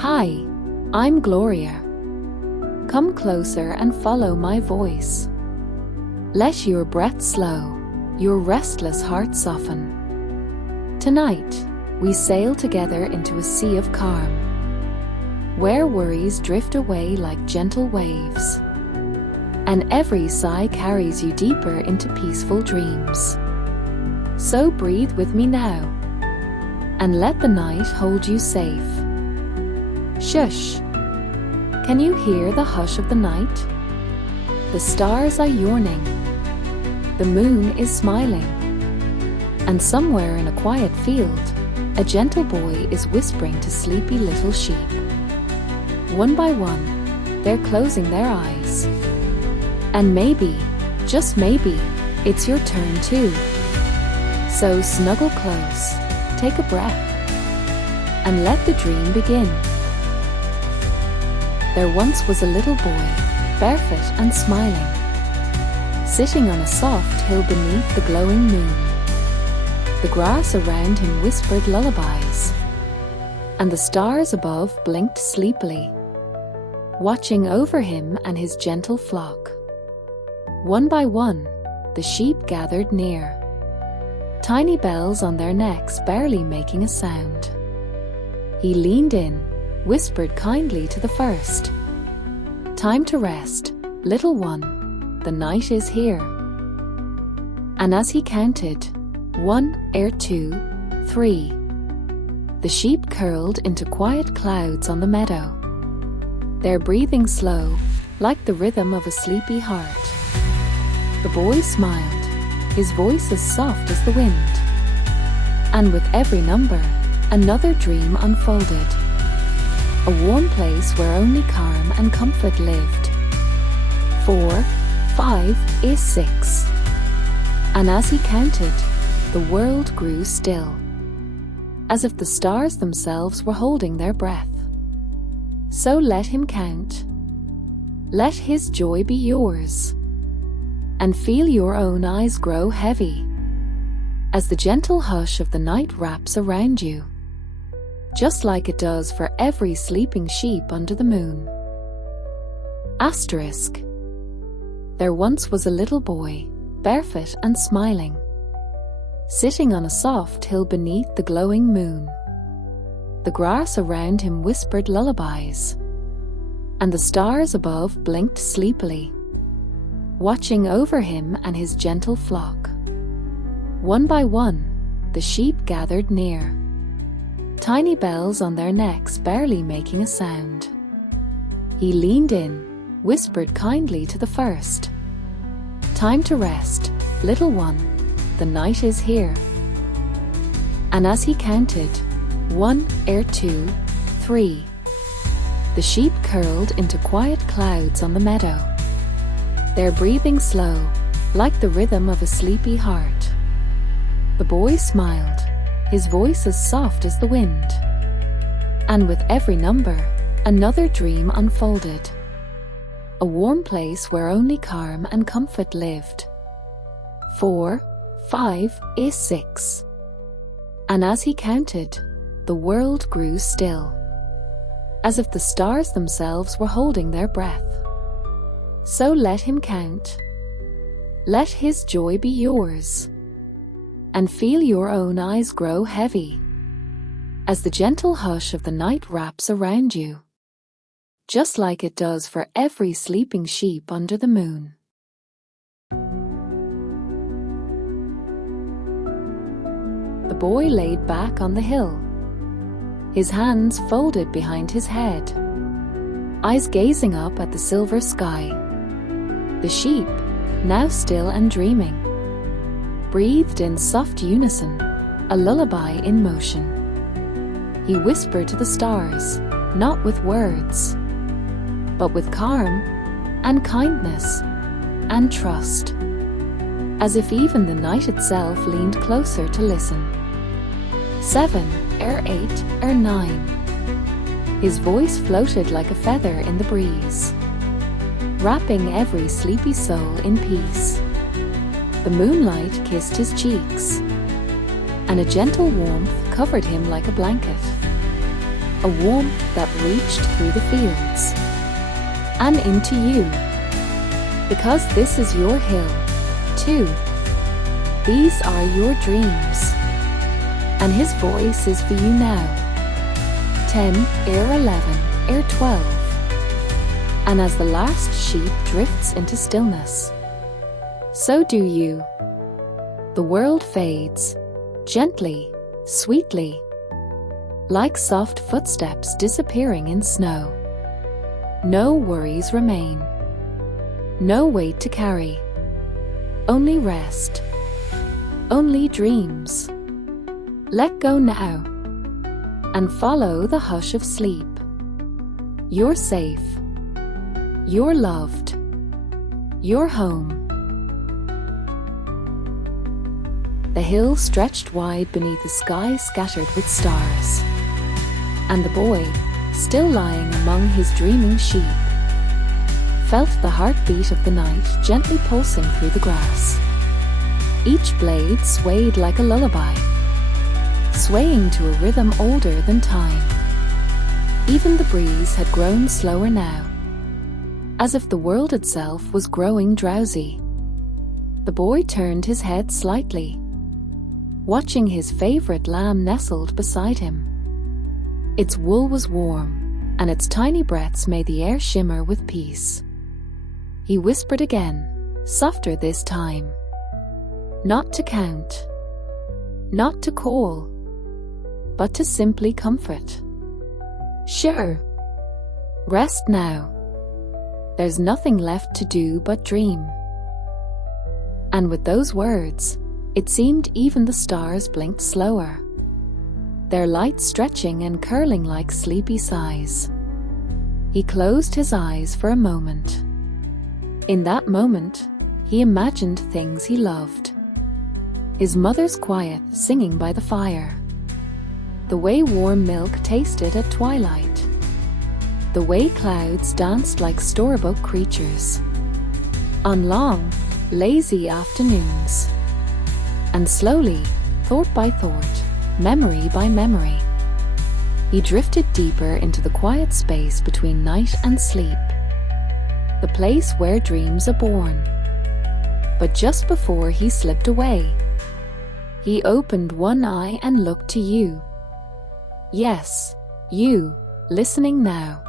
Hi, I'm Gloria. Come closer and follow my voice. Let your breath slow, your restless heart soften. Tonight, we sail together into a sea of calm, where worries drift away like gentle waves, and every sigh carries you deeper into peaceful dreams. So breathe with me now, and let the night hold you safe. Shush! Can you hear the hush of the night? The stars are yawning, the moon is smiling, and somewhere in a quiet field, a gentle boy is whispering to sleepy little sheep. One by one, they're closing their eyes. And maybe, just maybe, it's your turn too. So snuggle close, take a breath, and let the dream begin. There once was a little boy, barefoot and smiling, sitting on a soft hill beneath the glowing moon. The grass around him whispered lullabies, and the stars above blinked sleepily, watching over him and his gentle flock. One by one, the sheep gathered near, tiny bells on their necks barely making a sound. He leaned in, whispered kindly to the first, "Time to rest, little one, the night is here." And as he counted, 1, 2, 3, the sheep curled into quiet clouds on the meadow, their breathing slow, like the rhythm of a sleepy heart. The boy smiled, his voice as soft as the wind, and with every number, another dream unfolded. A warm place where only calm and comfort lived. 4, 5, 6. And as he counted, the world grew still, as if the stars themselves were holding their breath. So let him count. Let his joy be yours, and feel your own eyes grow heavy, as the gentle hush of the night wraps around you, just like it does for every sleeping sheep under the moon. Asterisk. There once was a little boy, barefoot and smiling, sitting on a soft hill beneath the glowing moon. The grass around him whispered lullabies, and the stars above blinked sleepily, watching over him and his gentle flock. One by one, the sheep gathered near, tiny bells on their necks barely making a sound. He leaned in, whispered kindly to the first, "Time to rest, little one, the night is here." And as he counted, 1, 2, 3, the sheep curled into quiet clouds on the meadow, their breathing slow, like the rhythm of a sleepy heart. The boy smiled, his voice as soft as the wind, and with every number, another dream unfolded. A warm place where only calm and comfort lived. 4, 5, 6. And as he counted, the world grew still, as if the stars themselves were holding their breath. So let him count. Let his joy be yours, and feel your own eyes grow heavy, as the gentle hush of the night wraps around you, just like it does for every sleeping sheep under the moon. The boy laid back on the hill, his hands folded behind his head, eyes gazing up at the silver sky. The sheep, now still and dreaming, breathed in soft unison, a lullaby in motion. He whispered to the stars, not with words, but with calm and kindness and trust, as if even the night itself leaned closer to listen. 7, 8, 9. His voice floated like a feather in the breeze, wrapping every sleepy soul in peace. The moonlight kissed his cheeks, and a gentle warmth covered him like a blanket. a warmth that reached through the fields and into you. Because this is your hill, too. These are your dreams. And his voice is for you now. 10, ere 11, ere 12. And as the last sheep drifts into stillness, so do you. The world fades, gently, sweetly, like soft footsteps disappearing in snow. No worries remain, no weight to carry, only rest, only dreams. Let go now, and follow the hush of sleep. You're safe, you're loved, you're home. The hill stretched wide beneath a sky scattered with stars, and the boy, still lying among his dreaming sheep, felt the heartbeat of the night gently pulsing through the grass. Each blade swayed like a lullaby, swaying to a rhythm older than time. Even the breeze had grown slower now, as if the world itself was growing drowsy. The boy turned his head slightly, watching his favorite lamb nestled beside him. Its wool was warm, and its tiny breaths made the air shimmer with peace. He whispered again, softer this time. Not to count, not to call, but to simply comfort. Sure. Rest now. There's nothing left to do but dream. And with those words, it seemed even the stars blinked slower, their light stretching and curling like sleepy sighs. He closed his eyes for a moment. In that moment, he imagined things he loved. His mother's quiet singing by the fire, the way warm milk tasted at twilight, the way clouds danced like storybook creatures on long, lazy afternoons. And slowly, thought by thought, memory by memory, he drifted deeper into the quiet space between night and sleep, the place where dreams are born. But just before he slipped away, he opened one eye and looked to you. Yes, you, listening now.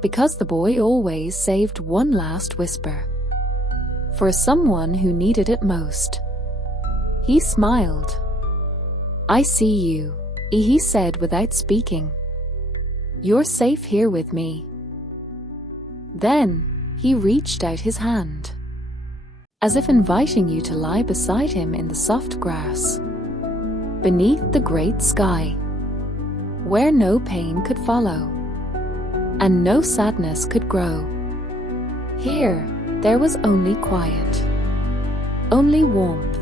Because the boy always saved one last whisper, for someone who needed it most. He smiled. I see you, he said without speaking. You're safe here with me. Then, he reached out his hand, as if inviting you to lie beside him in the soft grass, beneath the great sky, where no pain could follow, and no sadness could grow. Here, there was only quiet, only warmth,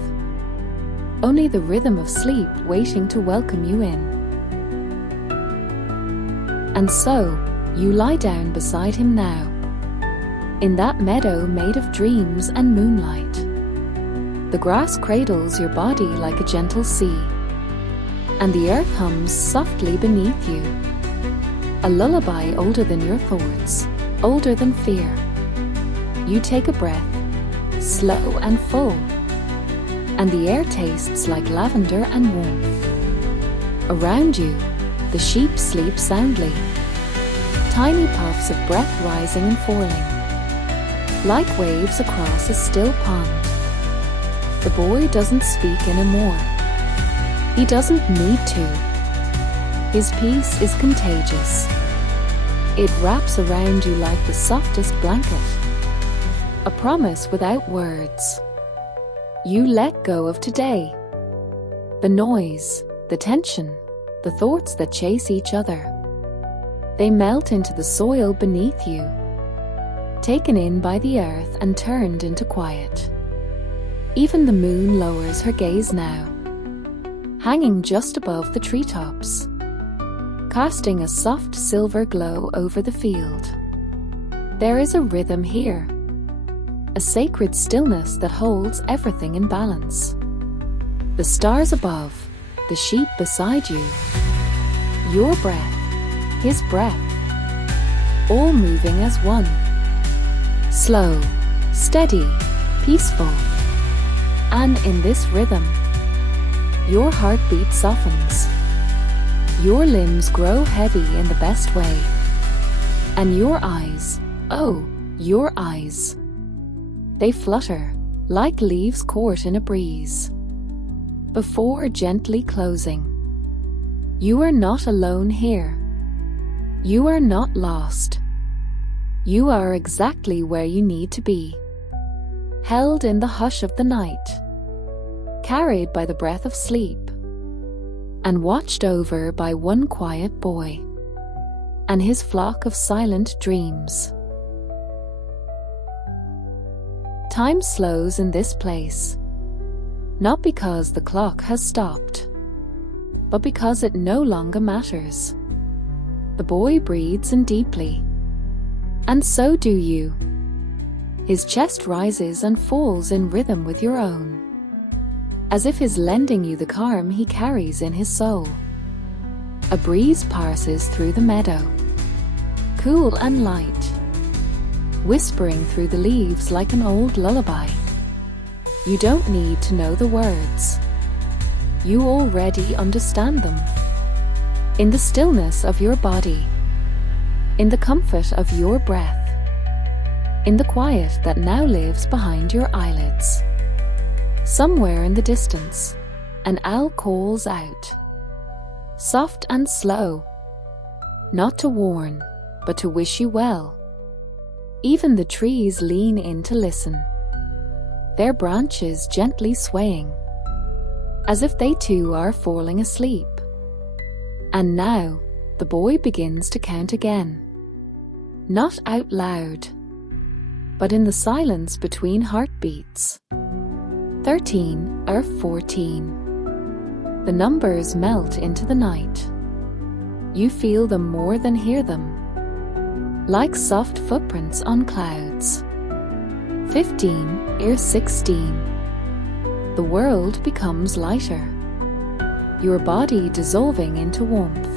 only the rhythm of sleep waiting to welcome you in. And so, you lie down beside him now, in that meadow made of dreams and moonlight. The grass cradles your body like a gentle sea, and the earth hums softly beneath you, a lullaby older than your thoughts, older than fear. You take a breath, slow and full, and the air tastes like lavender and warmth. Around you, the sheep sleep soundly, tiny puffs of breath rising and falling, like waves across a still pond. The boy doesn't speak anymore. He doesn't need to. His peace is contagious. It wraps around you like the softest blanket, a promise without words. You let go of today, the noise, the tension, the thoughts that chase each other. They melt into the soil beneath you, taken in by the earth and turned into quiet. Even the moon lowers her gaze now, hanging just above the treetops, casting a soft silver glow over the field. There is a rhythm here, a sacred stillness that holds everything in balance. The stars above, the sheep beside you, your breath, his breath, all moving as one. Slow, steady, peaceful. And in this rhythm, your heartbeat softens. Your limbs grow heavy in the best way. And your eyes, oh, your eyes, they flutter like leaves caught in a breeze, before gently closing. You are not alone here. You are not lost. You are exactly where you need to be, held in the hush of the night, carried by the breath of sleep, and watched over by one quiet boy and his flock of silent dreams. Time slows in this place, not because the clock has stopped, but because it no longer matters. The boy breathes in deeply, and so do you. His chest rises and falls in rhythm with your own, as if he's lending you the calm he carries in his soul. A breeze passes through the meadow, cool and light, whispering through the leaves like an old lullaby. You don't need to know the words. You already understand them. In the stillness of your body, in the comfort of your breath, in the quiet that now lives behind your eyelids. Somewhere in the distance, an owl calls out, soft and slow, not to warn, but to wish you well. Even the trees lean in to listen, their branches gently swaying, as if they too are falling asleep. And now, the boy begins to count again, not out loud, but in the silence between heartbeats. 13 or 14. The numbers melt into the night. You feel them more than hear them, like soft footprints on clouds. 15 or 16. The world becomes lighter, your body dissolving into warmth,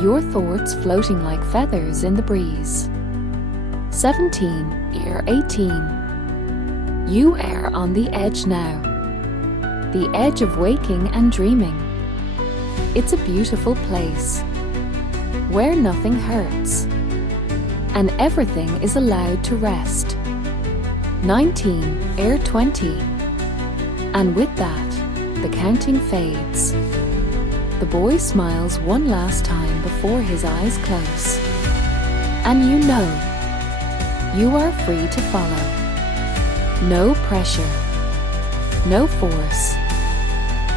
your thoughts floating like feathers in the breeze. 17 or 18. You are on the edge now, the edge of waking and dreaming. It's a beautiful place, where nothing hurts, and everything is allowed to rest. 19 or 20. And with that, the counting fades. The boy smiles one last time before his eyes close. And you know, you are free to follow. No pressure, no force,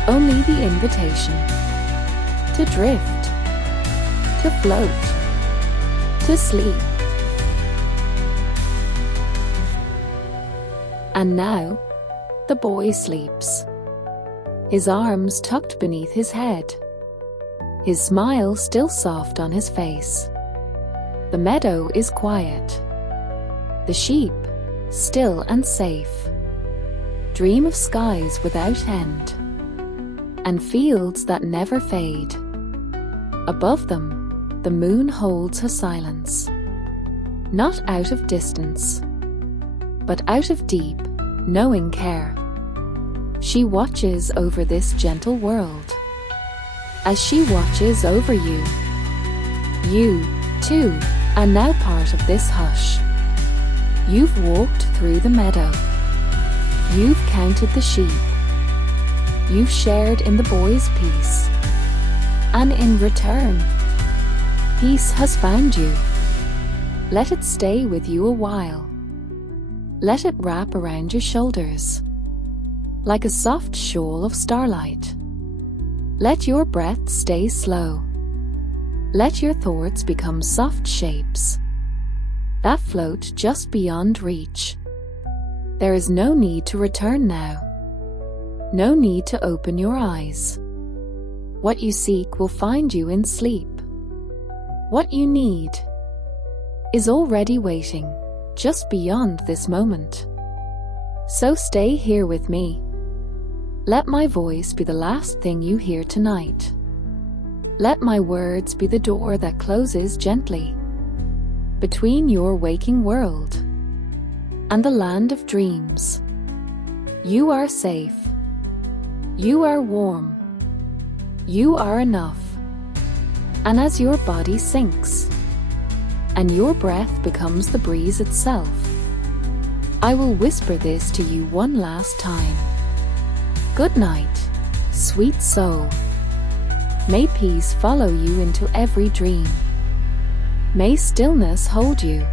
only the invitation to drift, to float, to sleep. And now, the boy sleeps, his arms tucked beneath his head, his smile still soft on his face. The meadow is quiet, the sheep still and safe. Dream of skies without end, and fields that never fade. Above them, the moon holds her silence, not out of distance, but out of deep, knowing care. She watches over this gentle world, as she watches over you. You, too, are now part of this hush. You've walked through the meadow. You've counted the sheep. You've shared in the boy's peace. And in return, peace has found you. Let it stay with you a while. Let it wrap around your shoulders, like a soft shawl of starlight. Let your breath stay slow. Let your thoughts become soft shapes that float just beyond reach. There is no need to return now. No need to open your eyes. What you seek will find you in sleep. What you need is already waiting just beyond this moment. So stay here with me. Let my voice be the last thing you hear tonight. Let my words be the door that closes gently between your waking world and the land of dreams. You are safe. You are warm. You are enough. And as your body sinks and your breath becomes the breeze itself, I will whisper this to you one last time. Good night, sweet soul. May peace follow you into every dream. May stillness hold you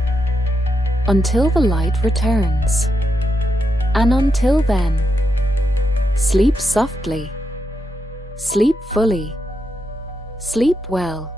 until the light returns. And until then, sleep softly, sleep fully, sleep well.